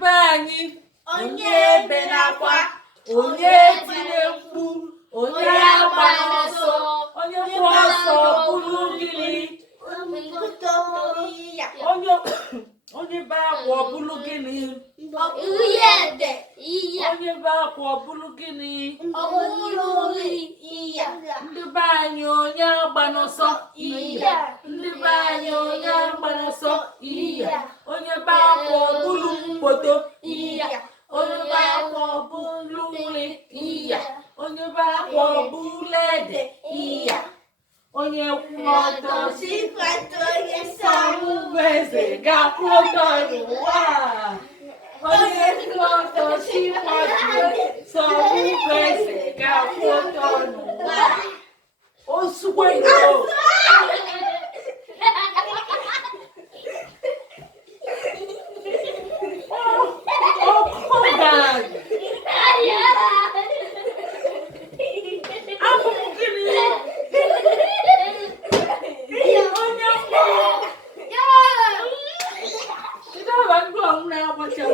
be anyị onye ebe n'akwa onye tinye mkpu onye agba ọsọ onye gba ọsọ bụrụ gịnị onye be akwa bụrụ gịnị onye be akwa bụrụ gịnị ndị be anyị onye agba n'ọsọ ndị be anyị onye agba n'ọsọ onye be akwa bụrụ mkpoto onye be akwa bụrụ nri onye be akwa bụrụ ede onye kwụ ọtọ eze ga-akwụ ọtọ n'ụwa onye kwụ ọtọ si kwado eze ga-akwụ ọtọ n'ụwa osukwe Kita bantu aku nak macam